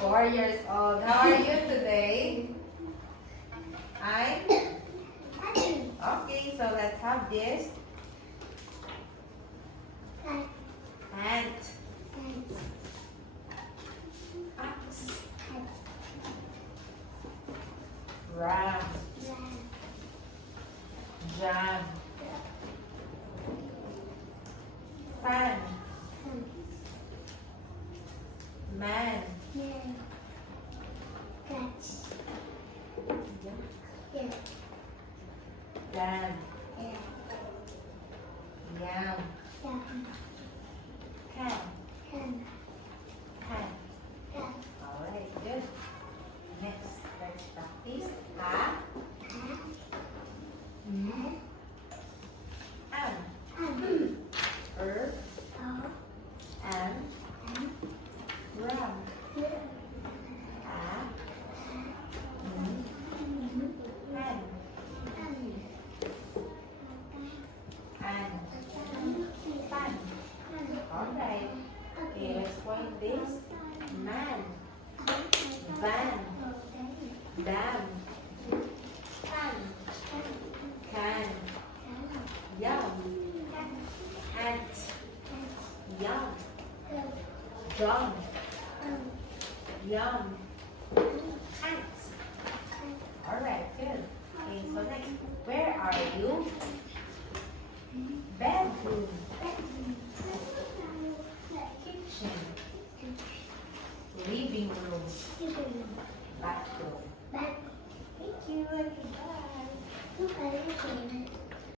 4 years old. How are you today? I'm okay. So let's have this ant, ox, ram, jam, fan, man, lamb, yam, can, pan. Alright, good. Next, let's practice ha, am, am, ram, a, pan, and fan. Alright. Okay, let's point this. Man, van, dam, pan, can, yum, ant, yum, drum, yum, ant. Alright, good. Okay, so next, where are you? Bedroom, kitchen, living room, bathroom. Thank you. Bye.